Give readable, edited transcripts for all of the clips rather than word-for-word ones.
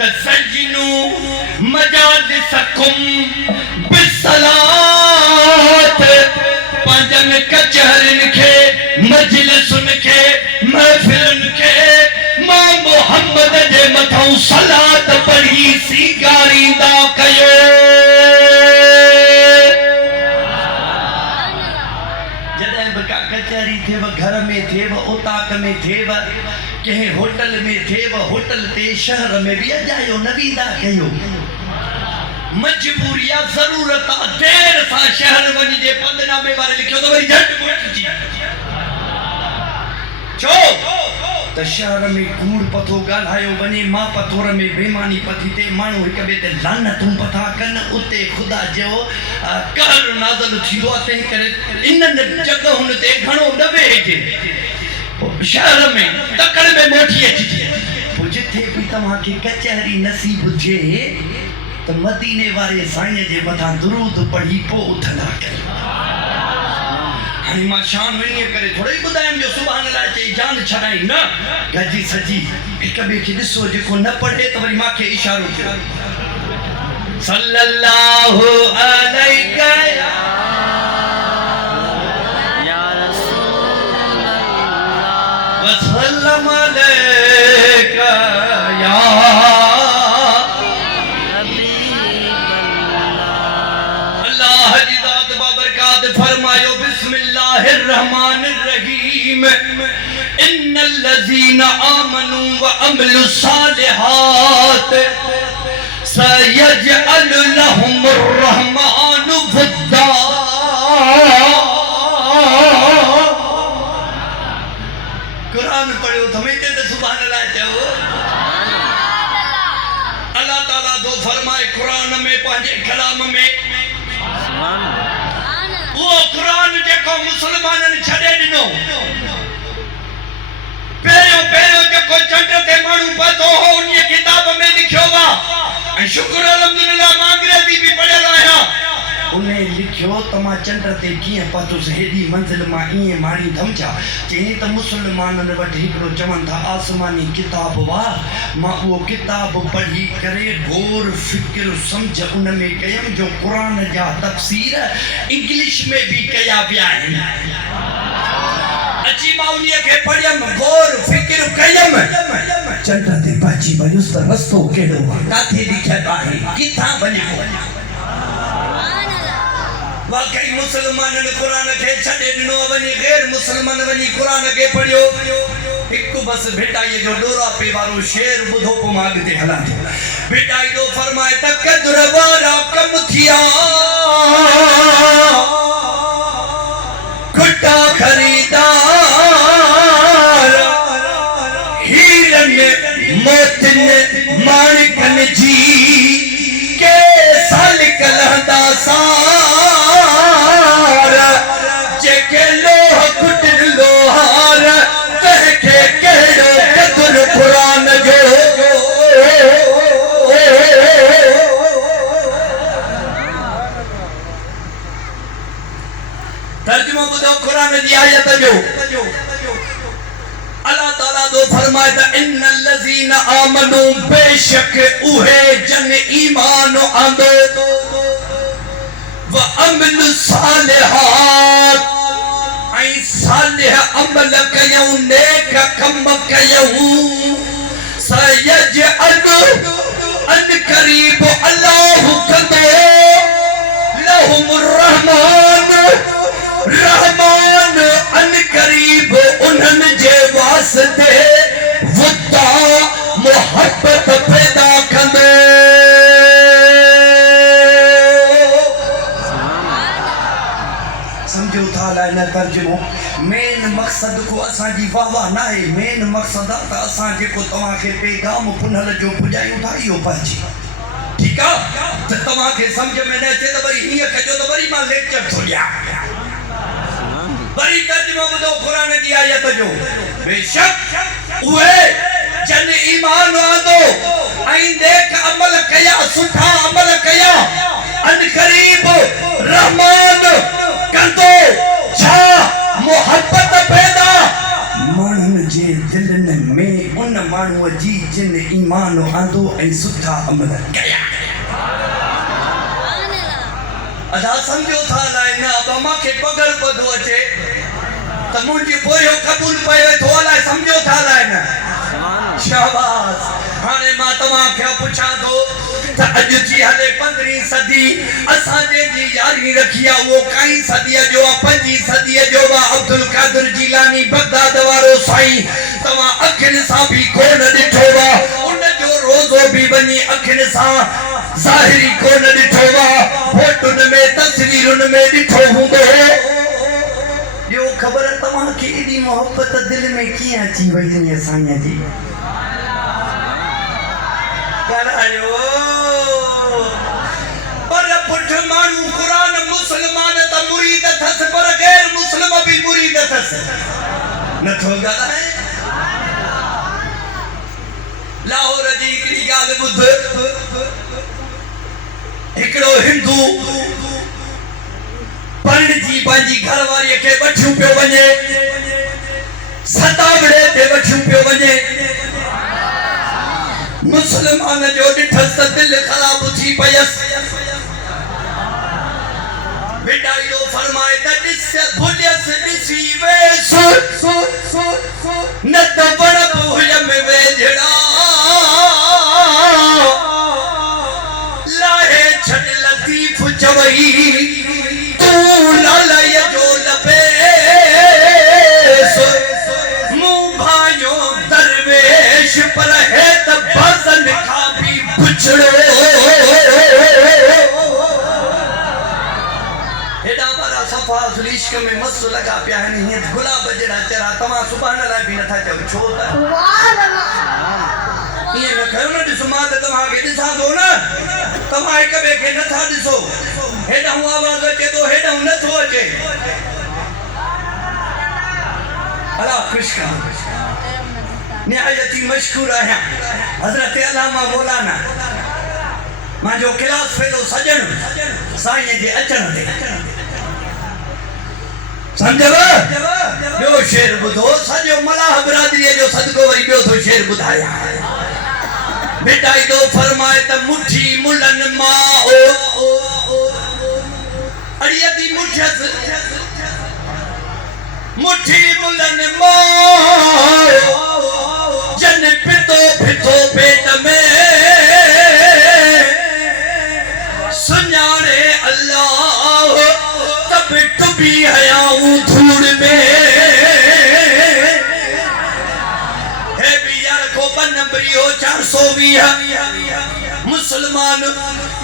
तसज्जिनु मजालिसकुम बिस्सलात पंजन कचहरिन के मजलिसुन के महफिलन के मां मोहम्मद जे मथां सलात पढ़ी सीगारींदा कयो। जॾहिं बि का कचहरी थिएव घर में थिएव उताक में थिएव कंहिं होटल में थिएव होटल ते शहर में बि अजायो न वेंदा कयो। मजबूरी आहे ज़रूरत आहे देर सां शहर वञिजे पंधनामे वारे लिखियो त वरी झटि मोटिजी छो त शहर में कूड़ पथो ॻाल्हायो वञे मां पथोर में बेमानी पथी थिए माण्हू हिक ॿिए ते लानतूं पथा कनि उते ख़ुदा जो कहर नाज़िल थींदो आहे। तंहिं करे इन्हनि जॻहुनि ते घणो न वेहिजे शहर में तकड़ में मोटी अचिजे। पोइ जिथे बि तव्हांखे कचहरी नसीब थिए त मदीने वारे साईं जे मथां दुरूद पढ़ी पोइ उथंदा कयो। हाणे मां शान वञी करे थोरो ई ॿुधायमि जो सुभाणे लाइ चई जान छॾाई न गजी सजी हिक ॿिए खे ॾिसो जेको न पढ़े त वरी मूंखे इशारो कयो सल्लल्लाहु अलैका या रसूलल्लाह वसल्लम अलैका या फरमायो बिस्मिल्लाहिर्रहमानिर्रहीम इन्नल्लज़ीना आमनू व अमिलुस सालिहात सयजअलु लहुमुर रहमानु वुद्दा। कुरान पढ़ो थमेते त सुभान अल्लाह चओ। अल्लाह ताला दो फरमाए कुरान में पंहिंजे कलाम में वो कुरान जेको मुसलमाननि छॾे ॾिनो पहिरियों पहिरियों जेको चंड ते माण्हू पढ़ंदो हो उन किताब में लिखियो आहे ऐं शुक्र अल्हम्दुलिल्लाह मां अंग्रेजी बि पढ़ियल आहियां उन लिखियो त मां चंड ते कीअं पहुतुसि हेॾी मंज़िल मां ईअं माणी धमचा चई त मुसलमाननि वटि हिकिड़ो चवनि था आसमानी किताब वाह मां उहो किताब पढ़ी करे गौर फिक्र सम्झ उन में कयमि जो क़ुरान जा तफ़सीर इंग्लिश में बि कया विया आहिनि अची मां उन खे पढ़ियमि गौर फिक्र कयमि चंड ते पहुची वयुसि त रस्तो कहिड़ो आहे किथे लिखियलु आहे किथां वञिबो वाकई मुसलमाननि क़ुरान खे छॾे ॾिनो वञी गैर मुसलमान वञी क़ुरान खे पढ़ियो हिकु बस भिटाई जो डोरापे वारो शेर ॿुधो पोइ मां अॻिते हलां थो। भिटाई जो फरमाए त कदुर वारा कम थिया खुटा ख़रीदार हीरनि मोतियुनि माणिकनि जी के साल कलहंदा सार जेके लोह कुटिर लोहार तंहिंखे कहिड़ो कदुर क़ुरान जो तर्जुमो ॿुधो क़ुरान जी आयत जो अल्लाह ताला दो फरमाए त इन्नल्लज़ीना आमनू बेशक उहे जन ईमान आंदो व अमिलुस सालिहात ऐं सालिह अमल कयूं नेक कम कयूं सयजअलु अन करीब अल्लाह कंदो लहुमुर रहमान रहमान अन करीब उन्हनि जे वास्ते वुद्दा मोहब्बत पैदा कंदो। समझो था अलाए न तर्जुमो मेन मक़सद को असांजी वाह वाह न आहे मेन मक़सद आहे त असां जेको तव्हांखे पैगाम पुनल जो पुॼायूं था इहो पहुचे ठीकु आहे त तव्हांखे सम्झ में न अचे त वरी हीअं कजो त वरी मां लेक्चर थो ॾियां वरी तर्जुमो ॿुधो क़ुरान जी आयत जो बेशक उहे जन ईमान आंदो ऐं नेक अमल कया सुठा अमल कया अन करीब रहमान कंदो छा मोहब्बत पैदा माण्हुनि जे दिलनि में उन माण्हूअ जी जिन ईमान आंदो ऐं सुठा अमल कया अदा समझो था अलाए न अब मूंखे पगड़ पधो अचे त मुंहिंजी पोयो क़बूल पयो थो अलाए समझो था अलाए न शाबाश हाणे मां तव्हांखे पुछां थो त अॼु जी हले 15वीं सदी असांजे जी यारी रखी आहे उहो काई सदीअ जो आहे 5वीं सदीअ जो आहे अब्दुल कादिर जीलानी बगदाद वारो साईं तव्हां अखियुनि सां बि कोन ॾिठो आहे उन जो रोज़ो बि वञी अखियुनि सां ज़ाहिरी कोन ॾिठो आहे फोटुनि में तस्वीरुनि में ॾिठो हूंदो ॿियो ख़बर तव्हांखे एॾी मोहबत दिलि में कीअं अची वई इन साईं जी ॻाल्हायो पर पुठ माण्हू क़ुरान मुस्लमान त मुरीद अथसि पर गैर मुस्लिम बि मुरीद अथसि नथो ॻाल्हाए लाहौर जी हिकिड़ी ॻाल्हि ॿुध हिकिड़ो हिंदू परिणजी पंहिंजी घरवारीअ खे वठियूं पियो वञे सतावड़े ते वठियूं पियो वञे मुसलमान जो ॾिठसि त दिलि ख़राब थी पयसि बेटा इहो फरमाए त ॾिस भुलियसि ॾिसी वेसि न त वण भुल में वेझड़ा लाहे छॾ लतीफ़ चवई तूं लालय जो लपेस मूं भाइयो दरवेश पर है त भज़न खां बि पुछड़ो सफ़ा इश्क में मस्त लगा पिया आहिनि हीअं गुलाब जहिड़ा चेहरा तव्हां सुभाणे लाइ बि नथा चओ छो त ईअं न कयो न ॾिसो मां त तव्हांखे ॾिसां थो न तव्हां हिक ॿिए खे नथा ॾिसो हेॾां आवाज़ अचे थो हेॾां नथो अचे अला ख़ुशि निहायती मशहूर आहियां हज़रत अल्लामा मौलाना मुंहिंजो क्लास फेलो सजन साईं जे अचण ते समझव ॿियो शेर ॿुधो सॼो मलाह बिरादरीअ जो सदको वरी ॿियो थो शेर ॿुधायां बेटा एॾो फरमाए त मुठी मुलनि मां अड़ीअ थी मुठियसि मुठी मुलनि मां जन पितो फितो पेट में सुञाणे अल्लाह तब टुबी हयाऊं धूड़ में हे भी यार को नंबरी हो 420 मुसलमान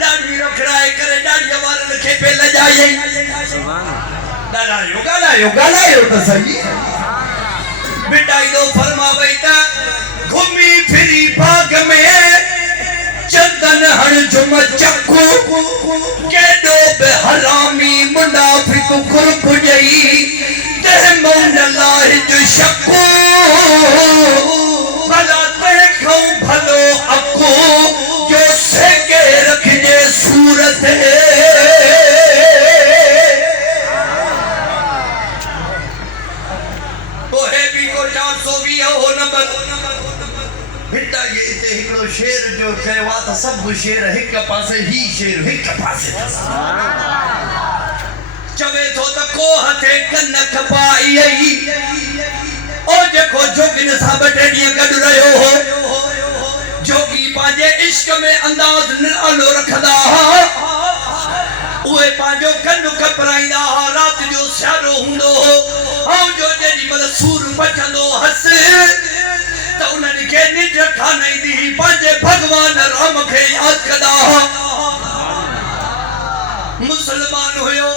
दाढ़ी रखराए करे दाढ़ी वारन खे पे लजाए गालायो त सही बेटा इदो फरमावई त घुमी फिरी बाग में चंदन हण जुम चक्कू केडो बे हरामी मुनाफिक कुरब जई ते मन लाह जो शक्कू भला ते खौ भलो अको जो से के रखने सूरत तो है भी को 420 हो नंबर बेटा ये इते हिकड़ो शेर जो कहवा त सब शेर हिक पासे ही शेर हिक पासे चवे थो त को हथे कन खपाई ओ जेको जोगिन सा बटे डी गड रयो हो जोगी पाजे इश्क में अंदाज निरालो रखदा उए पाजो कन खपराइदा रात जो सारो हुंदो हो जो जेडी मल सूर बचंदो हस त उन्हनि खे निज खाने दी पंहिंजे भगवान राम खे याद कदा मुसलमान हुयो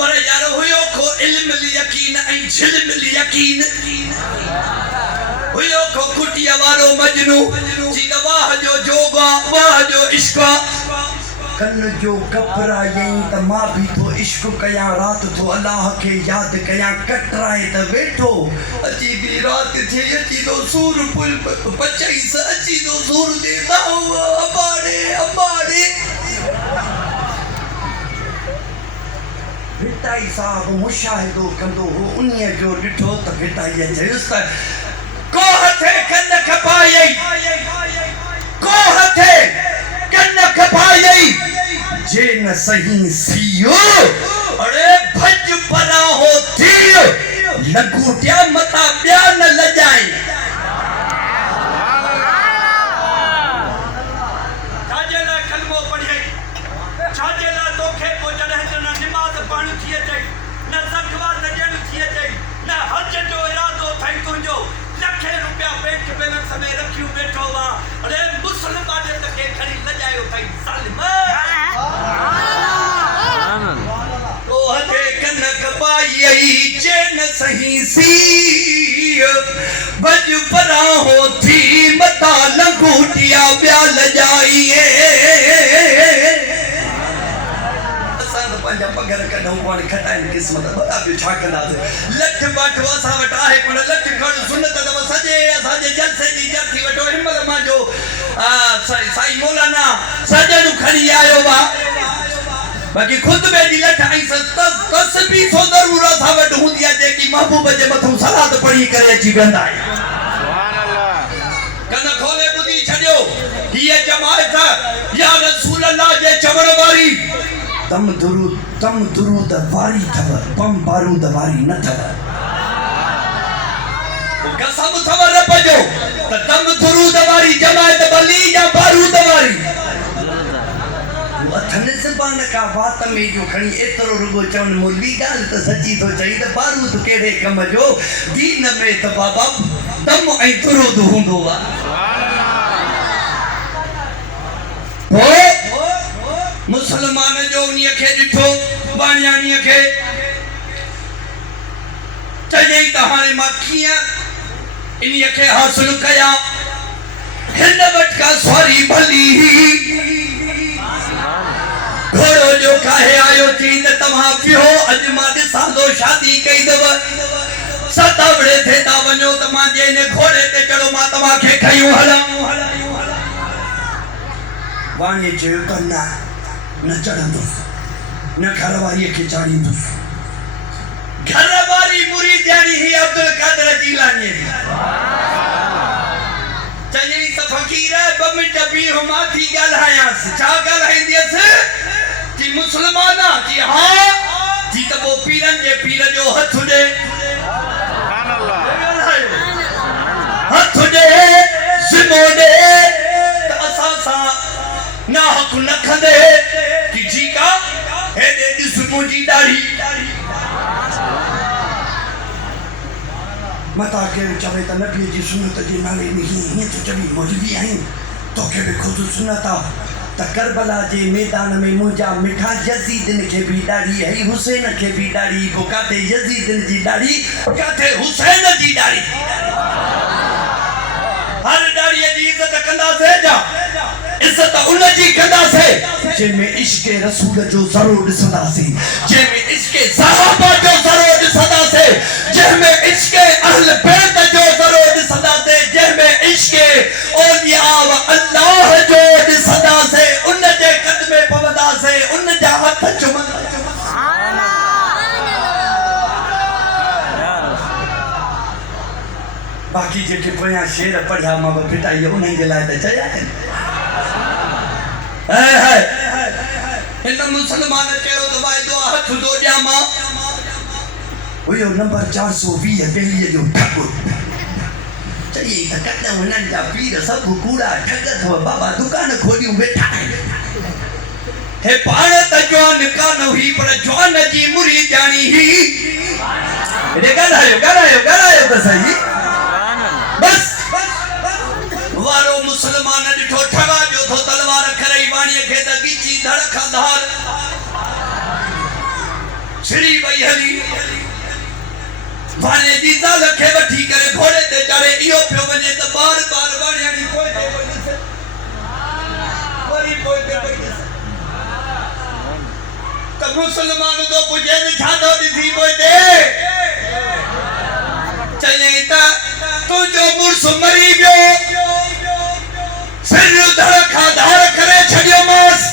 पर यार हुयो को इल्म यकीन ऐं झिल्म यकीन हुयो को कुटिया वारो मजनू जी वाह जो जोगा वाह जो इश्क कन जो कपरा यई त मां भी तो इश्क कया रात तो अल्लाह के याद कया कटराए त वेठो अची दी रात थी अची तो सूर पुल बचई स अची तो सूर दे दाओ अबाड़े बिटाई साहब मुशाहिदो कंदो हो उन्हीअ जो ॾिठो त बिटाईअ चयुसि त को न सही सियो अरे भज परा हो थी लंगूटिया मता प्या न लजाए छाजेला कलमो पढ़े छाजेला तोखे को जड़े न नमाज पढ़ थिए चई न ज़कवा दजन थिए चई न हज जो इरादो थई तुंजो लखे रुपया बैंक बैलेंस में रखियो बैठो वा अरे मुसलमान ने के खरी लजायो थई जालिम तो हथे कनक पाई चैन सही सी भज परा हो थी मता लंगूटिया ब्या लजाइए पंहिंजा पगर कढूं पाण खटाइनि क़िस्मत बता पियो छा कंदासीं लठ बाठो असां वटि आहे कोन लठ खण सुनत अथव सॼे असांजे जलसे जी जर्सी वठो हिनमहिल मुंहिंजो साईं मौलाना सजन खणी आयो वा बाक़ी खुतबे जी लठ ऐं तस्बीह सो ज़रूर असां वटि हूंदी आहे जेकी महबूब जे मथां सलाद पढ़ी करे अची वेंदा आहियूं कन खोले ॿुधी छॾियो हीअ जमात या रसूल अल्लाह जे चवण वारी तम दुरूद वारी थव बम बारूद वारी न थव कसम थव रब जो त तम दुरूद वारी जमात बली या बारूद वारी अथन ज़बान का बात में जो खणी एतिरो रुगो चवनि मौलवी ॻाल्हि त सची थो चई त बारूद कहिड़े कम जो दीन में त बाबा दम ऐं दुरूद हूंदो आहे मुसलमान जो उन्हीअ खे ॾिठो बाणियाणीअ खे चयई त हाणे मां कीअं इन्हीअ खे हासिल कया हिन वटि का सवारी भली घोड़ो जो काहे आयो चई त तव्हां पियो अॼु मां ॾिसां थो शादी कई अथव सतावड़े थे था वञो त मां जे हिन घोड़े ते चढ़ो मां तव्हांखे खयूं हलां वाणीअ चयो त न चढ़ंदुसि न घरवारीअ खे चाढ़ींदुसि घरवारी मुरीद यानी ही अब्दुल कादर जीलानी चयई त फ़कीर ॿ मिंट बीहो मां थी ॻाल्हायांसि छा ॻाल्हाईंदीअसि कि मुसलमान जी हाँ जी त पोइ पीरनि जे पीर जो हथ ॾे हथ ॾे ज़िमो ॾे त असां सां ना हक़ न खंदे कि जी का हेॾे ॾिस मुंहिंजी ॾाढ़ी मता केरु चवे त नबीअ जी सुनत जे नाले में हीअं तो चवी मौलवी आहियूं तोखे बि ख़ुदि सुनत आहे त करबला जे मैदान में मुंहिंजा मिठा यज़ीदन खे बि ॾाढ़ी ऐं हुसैन खे बि ॾाढ़ी को काथे यज़ीदन जी ॾाढ़ी काथे हुसैन जी ॾाढ़ी हर ॾाढ़ीअ जी इज़त कंदासीं जा इज़त उन जी कंदासीं जंहिंमें इश्क़ रसूल जो ज़रूर ॾिसंदासीं जंहिंमें इश्क़ सहाबा जो ज़रूर ॾिसंदासीं जंहिंमें इश्क़ अहल बैत जो ज़रूर ॾिसंदासीं जंहिंमें इश्क़ औलिया व अल्लाह जो ॾिसंदासीं उन जे क़दमे पवंदासीं उन जा हथ चुमंदासीं बाक़ी जेके पोयां शेर पढ़िया मां फिटाई उन्हनि जे लाइ त चया आहिनि हिन मुसलमान चयो त वाइदो हथ थो ॾियां मां हुयो नंबर 420 दिल्लीअ जो ठग चई त कॾहिं हुननि जा पीर सभु कूड़ा ठग अथव बाबा दुकान खोलियूं वेठा आहिनि हे पाण त जवान कान हुई पर जवान जी मुरीद जानी ही रे ॻाल्हायो त सही बस वारो मुसलमान ॾिठो ठगा जो थो तलवार खरई वाणीअ खे त गिची धड़क धार छिड़ी वई हली वाणे जी ज़ाल खे वठी करे घोड़े ते चढ़े इहो पियो वञे त बार बार वाणियाणी पोइ ते वञे वरी पोइ ते वञे त मुसलमान तो पुछे न छा थो ॾिसी पोइ ते चयई त तुंहिंजो मुड़ुसु मरी वियो सिर धड़का धार करे छॾियोमांसि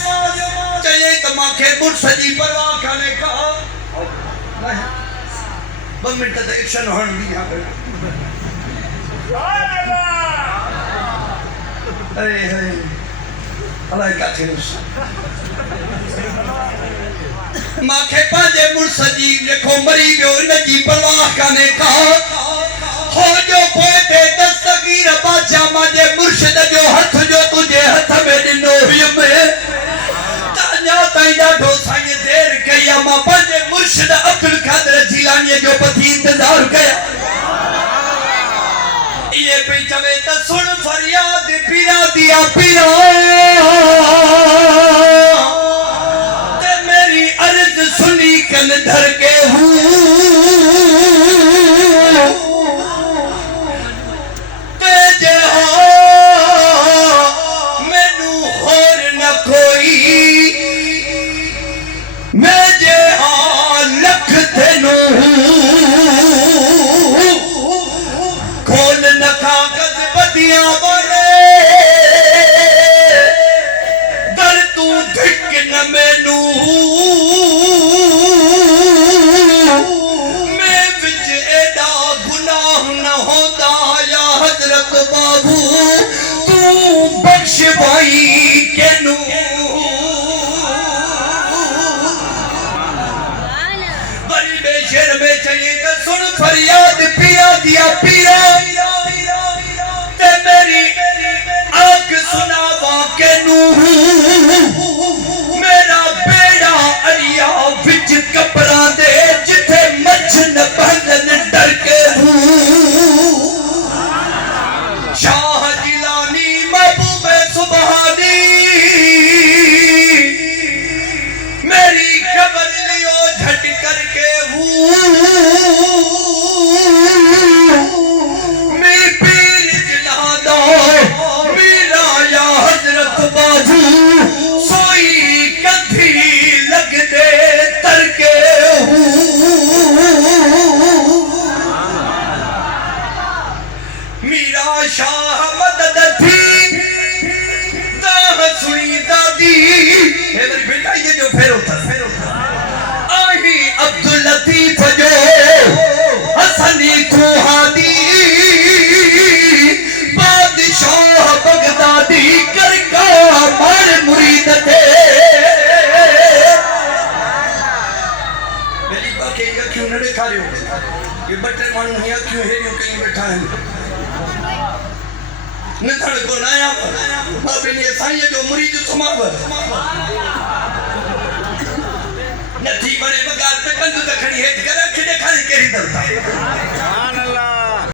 चयई त मूंखे मुड़ुस जी परवाह कान्हे का 2 मिंट त एक्शन हणंदी आहे अरे अलाए किथे माखे पाजे मुर्स जी देखो मरी वियो इन जी परवाह काने का हो जो पोए ते दस्तगीर बादशाह माजे मुर्शिद जो हथ जो तुझे हथ में दिनो में तान्या ताइदा दो साईं देर कया मां पाजे मुर्शिद अब्दुल कादिर जिलानी जो पति इंतजार कया ये पे चवे त सुन फरियाद पीरा दिया पीरा ते मेरी अर्ज सुनी कन धर के हूँ ते जे हो मैनू होर न कोई मैं जे हाँ लख तेनू खोल न कागज बदियां बने दर तू धिक न मैनू मैं विच एडा गुनाह न होता या हजरत बाबू तू बख्श भाई केनू बड़ी बेशर में चाहिए तो सुन फरियाद पीरा दिया पीरा ते मेरी आंख सुनावा के नूह मेरा बेड़ा अड़िया विच कपड़ा दे जिथे मच्छ न बंधन डर के हूँ शाह जिलानी महबूब सुबहानी मेरी खबर लियो झट करके हूँ मैं पीर जिला दो मेरा या हजरत बाजू सोई कंधी लग दे तरके हूँ मेरा शाह मदद थी दाह सुनी दादी मेरी बेटा ये जो फेर उतर आही अब्दुल लतीफ जो हसनी कुहादी बादशाह बगदादी करका मार मुरीद थे मेरी बात ये क्यों न दिखा रहे हो ये बटे मानू है क्यों है यो कहीं बैठा है न थड़ को नया बाबे ने साईं जो मुरीद सुमाव नथी बने बगार पे बंदू दखणी हेठ कर रख दे खाली केरी दलता